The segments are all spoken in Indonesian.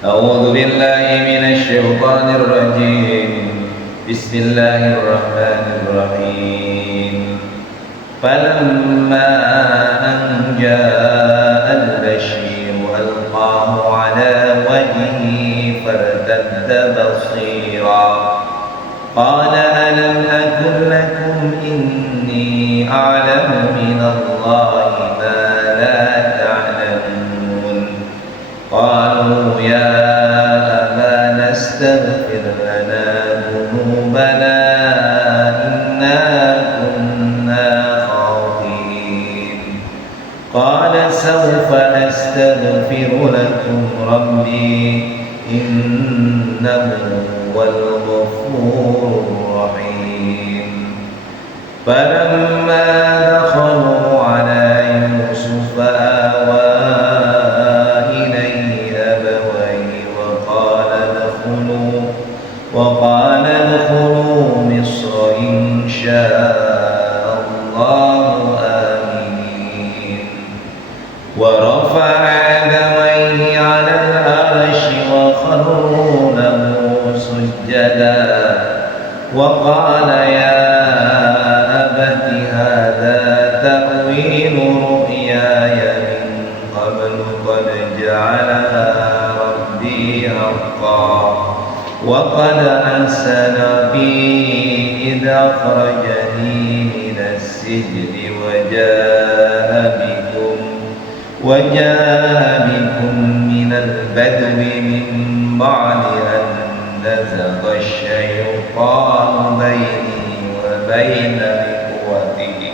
أعوذ بالله من الشيطان الرجيم. بسم الله الرحمن الرحيم. فلما أن جاء البشير ألقاه على وجهه فارتد بصيرا قال ألم أقل لكم إني أعلم من الله ما لا تعلمون قالوا يا أبانا استغفر لنا ذنوبنا إنا كنا خاطئين قال سوف أستغفر لكم ربي إنه هو الغفور الرحيم فلما دخلوا على يوسف آوى إليه أبويه وقال ادخلوا مصر إن شاء الله آمنين ورفع أبويه على العرش وخروا له سجدا وقال يا أبت هذا تأويل رؤياي من قبل قد جعلها ربي حقا وقد أحسن بي إذ أخرجني من السجن وجاء بكم من البدو من بعد أن نزغ الشيطان بيني وبين إخوته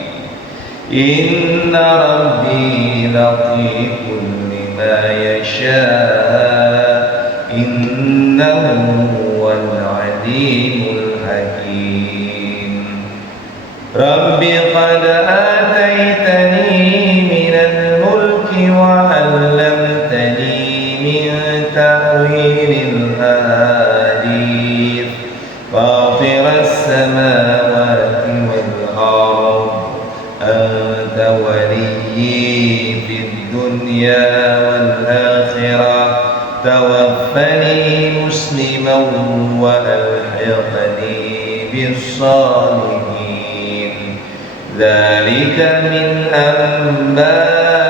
إن ربي لطيف لما يشاء إنه هو العليم الحكيم رب قد آتيتني من الملك وعلمتني من تأويل الأحاديث فاطر السماوات والأرض أنت وليي في الدنيا والآخرة توفني مسلما وألحقني بالصالحين ذلك من أنباء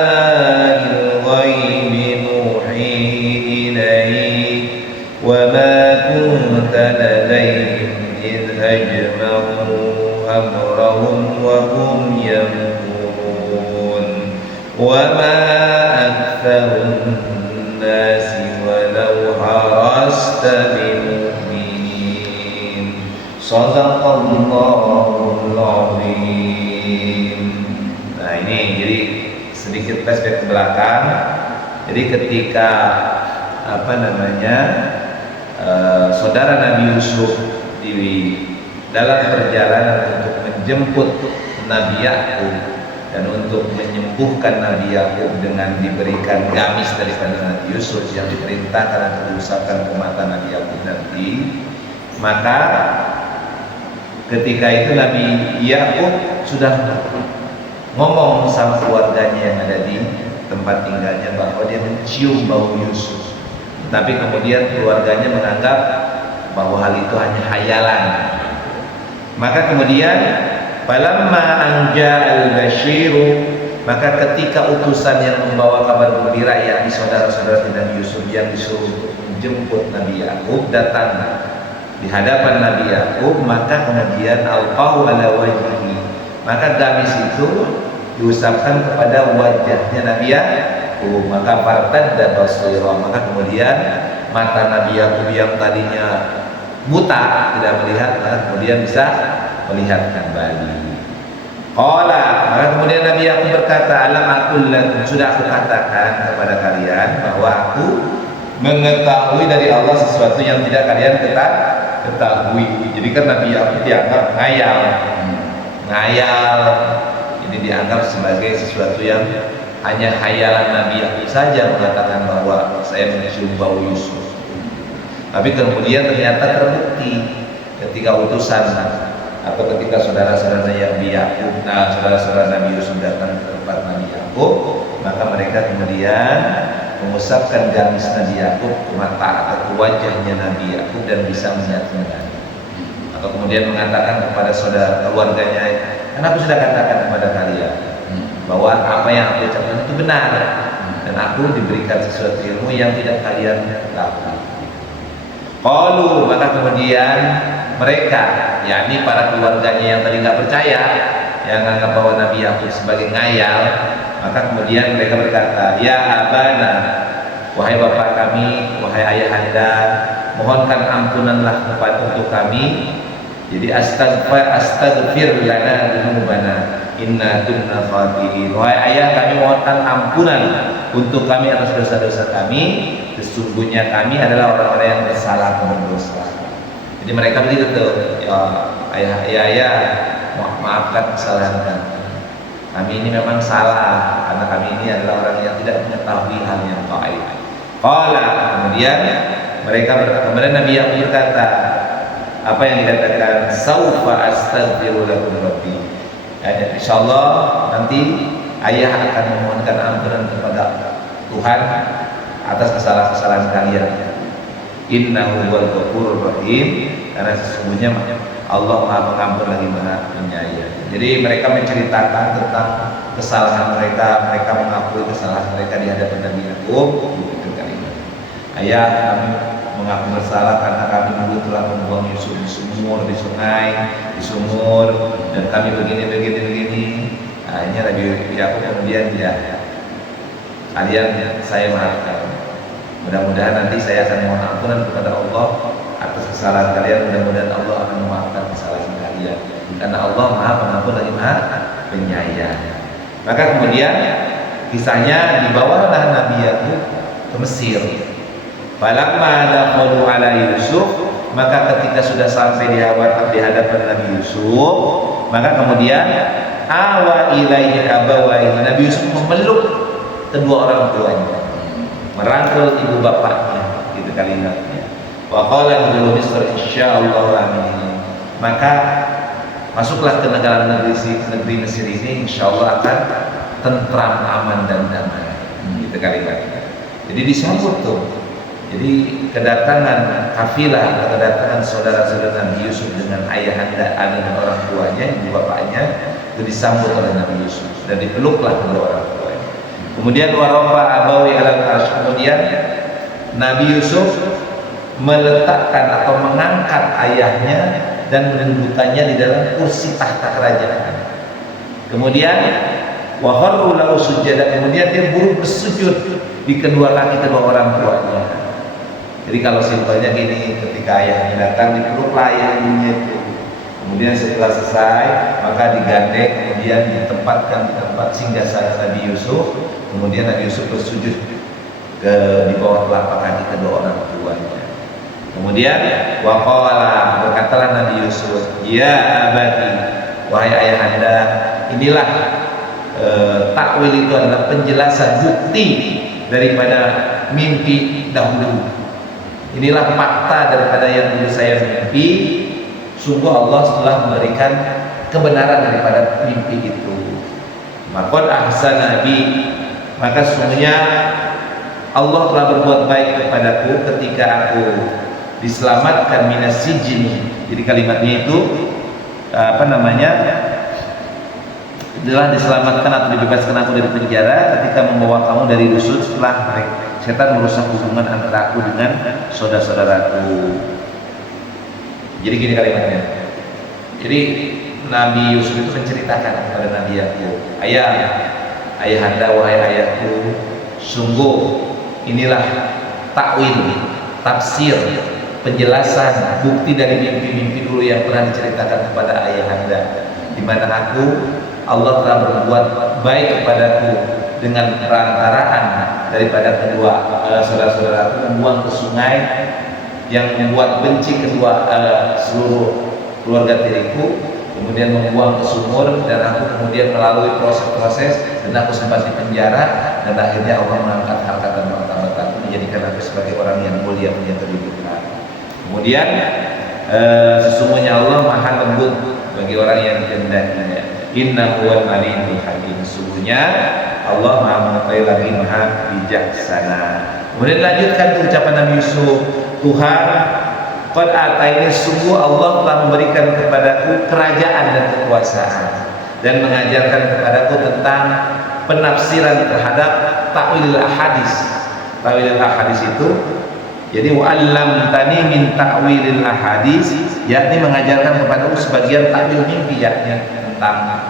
الغيب نوحيه إليك وما كنت لديهم إذ أجمعوا أمرهم وهم يمكرون وما أكثر الناس ولو حرصت بمؤمنين صدق Allahul Azim. Nah ini jadi sedikit flashback ke belakang. Jadi ketika saudara Nabi Yusuf di dalam perjalanan untuk menjemput Nabi Yakub dan untuk menyembuhkan Nabi Yakub dengan diberikan gamis daripada Nabi Yusuf yang diperintahkan untuk diusapkan ke mata Nabi Yakub nanti, maka ketika itu Nabi Yakub sudah ngomong sama keluarganya yang ada di tempat tinggalnya bahwa dia mencium bau Yusuf. Tapi kemudian keluarganya menganggap bahwa hal itu hanya hayalan. Maka kemudian falamma anja al-basyiru, maka ketika utusan yang membawa kabar gembira yakni saudara-saudara Nabi Yusuf yang disuruh menjemput Nabi Yakub datang di hadapan Nabi Yakub, maka kemudian alqahu ala wajhihi, maka gamis itu diusapkan kepada wajahnya Nabi Yakub, maka fartadda basira, maka kemudian mata Nabi Yakub yang tadinya buta tidak melihat, maka kemudian bisa melihat kembali. Qala, maka kemudian Nabi Yakub berkata, alam aqul lakum, sudah aku katakan kepada kalian bahwa aku mengetahui dari Allah sesuatu yang tidak kalian ketahui. Jadi kan Nabi Yakub dianggap ngayal, ini dianggap sebagai sesuatu yang hanya khayalan Nabi Yakub saja mengatakan bahwa saya mencium bau Yusuf. Tapi kemudian ternyata terbukti ketika utusan atau ketika saudara-saudara Nabi Yakub, saudara-saudara Nabi Yusuf datang ke tempat Nabi Yakub, maka mereka kemudian mengusapkan gamis Nabi Yakub ke mata atau ke wajahnya Nabi Yakub dan bisa melihatnya. Atau kemudian mengatakan kepada saudara keluarganya, kan aku sudah katakan kepada kalian bahwa apa yang aku ucapkan itu benar, dan aku diberikan sesuatu ilmu yang tidak kalian ketahui. Qalu, maka kemudian mereka, yakni para keluarganya yang tadi nggak percaya, yang menganggap bahwa Nabi Yakub sebagai ngayal, maka kemudian mereka berkata, ya abana, wahai bapak kami, wahai ayahanda, mohonkan ampunanlah untuk kami. Jadi astagfir lana dzunubana inna kunna khati'in. Wahai ayah, kami mohonkan ampunan untuk kami atas dosa-dosa kami, sesungguhnya kami adalah orang-orang yang bersalah dan berdosa. Jadi mereka begitu tuh, ya ayah, maafkan kesalahan kami. Kami ini memang salah karena kami ini adalah orang yang tidak mengetahui hal yang gaib. Qala, kemudian kemudian Nabi Yakub berkata, apa yang dikatakan, saufa astaghfiru lakum rabbi. Insyaallah nanti ayah akan memohonkan ampunan kepada Tuhan atas kesalahan-kesalahan kalian. Innahu huwal ghafurur rahim, karena sesungguhnya Allah Maha Pengampun lagi Maha Penyayang. Jadi mereka menceritakan tentang kesalahan mereka, mereka mengakui kesalahan mereka di hadapan Nabi Yakub. Ayah, kami mengaku bersalah karena kami dulu telah membuang Yusuf di sumur, di sungai, di sumur, dan kami begini. Akhirnya Nabi Yakub kemudian kalian saya maafkan. Mudah-mudahan nanti saya akan mohon ampunan kepada Allah atas kesalahan kalian. Mudah-mudahan Allah akan memaafkan kesalahan kalian, karena Allah Maha Pengampun lagi Maha Penyayang. Maka kemudian kisahnya dibawalah Nabi Yakub ke Mesir. Falamma dakhalu ala Yusuf, maka ketika sudah sampai di hadapan Nabi Yusuf, maka kemudian awa ilaihi abawaihi, Nabi Yusuf memeluk kedua orang tuanya, merangkul ibu bapaknya, gitu kalimatnya. Wa qala dulu Misr insyaallah amin. Maka masuklah ke negeri Mesir ini, insyaallah akan tentram, aman dan damai, gitu kalimatnya. Jadi disambut tuh. Jadi kedatangan kafilah atau kedatangan saudara-saudara Nabi Yusuf dengan ayahanda dan orang tuanya, ibu bapaknya, itu disambut oleh Nabi Yusuf dan dipeluklah kedua orang tuanya. Kemudian warafa abawi alal arsy, kemudian Nabi Yusuf meletakkan atau mengangkat ayahnya dan mendudukannya di dalam kursi tahta kerajaan. Kemudian wa kharru lahu sujada, kemudian dia bersujud di kedua kaki kedua orang tuanya. Jadi kalau simpelnya gini, ketika ayahnya datang dipeluklah ayahnya itu. Kemudian setelah selesai maka digandeng, kemudian ditempatkan di tempat singgasana Nabi Yusuf. Kemudian Nabi Yusuf bersujud di bawah telapak kaki kedua orang tuanya. Kemudian waqala, berkatalah Nabi Yusuf, ya abati, wahai ayahanda, inilah takwil itu adalah penjelasan bukti daripada mimpi dahulu. Inilah fakta daripada yang dulu saya mimpi. Sungguh Allah telah memberikan kebenaran daripada mimpi itu. Maqad ahsana bi, maka sesungguhnya Allah telah berbuat baik kepadaku ketika aku diselamatkan minas sijin. Jadi kalimatnya itu adalah diselamatkan atau dibebaskan aku dari penjara ketika membawa kamu dari dusun setelah setan merusak hubungan antara aku dengan saudara-saudaraku. Jadi gini kalimatnya. Jadi Nabi Yusuf itu menceritakan kepada Nabi Yakub, ayahanda, wahai ayahku, sungguh inilah takwil, tafsir, penjelasan, bukti dari mimpi-mimpi dulu yang pernah diceritakan kepada ayahanda, di mana Allah telah berbuat baik kepadaku dengan perantaraan daripada kedua saudara-saudaraku, membuang ke sungai yang membuat benci kedua seluruh keluarga tiriku, kemudian membuang ke sumur, dan aku kemudian melalui proses-proses dan aku sempat di penjara, dan akhirnya Allah mengangkat harkat dan martabat aku, menjadikan aku sebagai orang yang mulia punya kedudukan. Kemudian sesungguhnya Allah Maha Lembut bagi orang yang dikehendakinya. Innahu huwal alimul hakim, sesungguhnya Allah Maha mengetahui lagi Maha bijaksana. Kemudian lanjutkan ucapan Nabi Yusuf, Tuhan, qad ataini, sungguh Allah telah memberikan kepadaku kerajaan dan kekuasaan dan mengajarkan kepadaku tentang penafsiran terhadap ta'wil ahadis. Ta'wil ahadis itu jadi wa'allam tani min ta'wilil ahadis, yakni mengajarkan kepadaku sebagian ta'wil mimpi, yakni tentang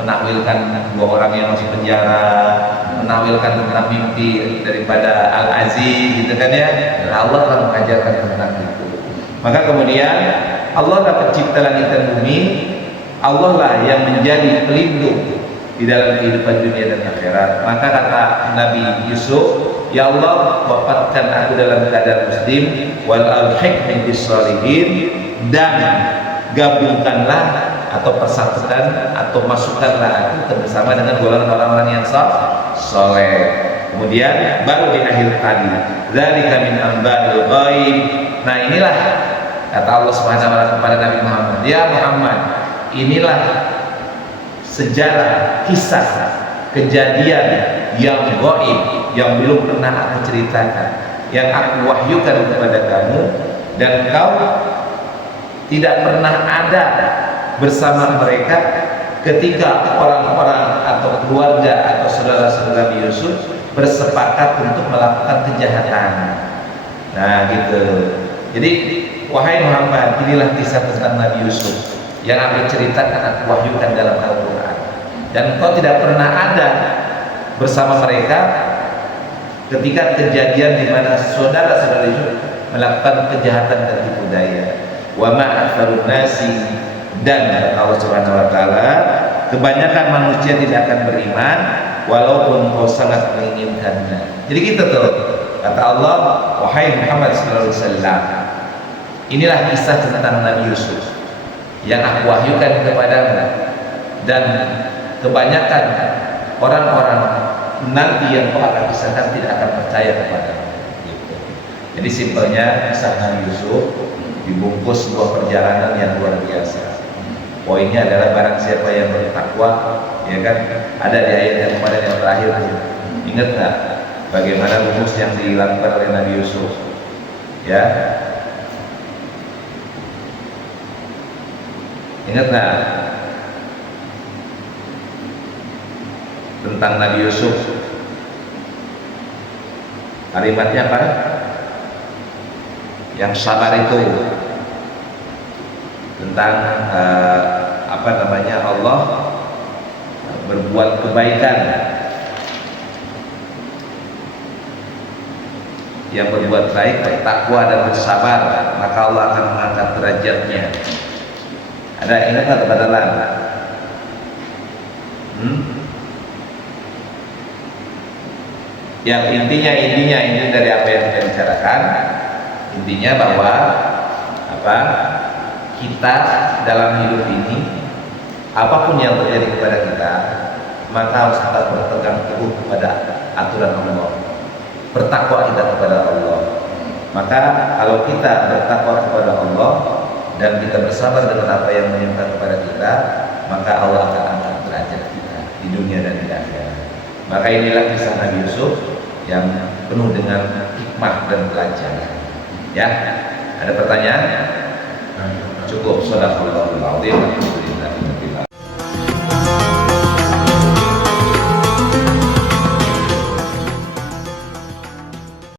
menakwilkan dua orang yang masuk penjara, menakwilkan tentang mimpi daripada Al-Aziz gitu kan ya. Nah, Allah telah mengajarkan tentang itu. Maka kemudian Allah lah pencipta langit dan bumi, Allah lah yang menjadi pelindung di dalam kehidupan dunia dan akhirat. Maka kata Nabi Yusuf, ya Allah, wafatkan aku dalam keadaan muslim, wal alhiqni bis sholihin, dan gabungkanlah atau persatukan atau masukkanlah aku bersama dengan golongan orang-orang yang soleh. Kemudian baru di akhir tadi, dzalika min amba'il ghaib. Nah, inilah kata Allah Subhanahu wa taala kepada Nabi Muhammad, ya Muhammad, inilah sejarah, kisah, kejadian yang gaib, yang belum pernah aku ceritakan, yang aku wahyukan kepada kamu, dan kau tidak pernah ada bersama mereka ketika orang-orang atau keluarga atau saudara-saudara Nabi Yusuf bersepakat untuk melakukan kejahatan. Nah gitu. Jadi wahai Muhammad, inilah kisah tentang Nabi Yusuf yang aku ceritakan, aku wahyukan dalam Al-Quran, dan kau tidak pernah ada bersama mereka ketika kejadian di mana saudara-saudara Yusuf melakukan kejahatan dan tipu daya. Wa ma aktsarun nasi, dan Allah Subhanahu wa taala, kebanyakan manusia tidak akan beriman walaupun kau sangat menginginkannya. Jadi gitu tuh kata Allah, wahai Muhammad sallallahu alaihi wasallam, inilah kisah tentang Nabi Yusuf yang aku wahyukan kepadamu, dan kebanyakan orang-orang nanti yang kau akan kisahkan tidak akan percaya kepadamu gitu. Jadi simpelnya kisah Nabi Yusuf dibungkus sebuah perjalanan yang luar biasa. Poinnya adalah barang siapa yang bertakwa, ya kan, ada di ayat yang kemarin yang terakhir. Ingat nggak bagaimana rumus yang dilakukan oleh Nabi Yusuf? Ya, ingat nggak tentang Nabi Yusuf? Kalimatnya apa? Yang sabar itu tentang apa namanya, Allah berbuat kebaikan, yang berbuat baik, bertakwa dan bersabar, maka Allah akan mengangkat derajatnya. Ada ingat nggak kebatalan? Yang intinya dari apa yang kita bicarakan, intinya bahwa apa, kita dalam hidup ini, apapun yang terjadi kepada kita, maka harus kita berpegang teguh kepada aturan Allah, bertakwa kita kepada Allah. Maka kalau kita bertakwa kepada Allah dan kita bersabar dengan apa yang menimpa kepada kita, maka Allah akan angkat derajat kita di dunia dan di akhirat. Maka inilah kisah Nabi Yusuf yang penuh dengan hikmah dan pelajaran. Ya, ada pertanyaan? Cukup. Shadaqallahul azim.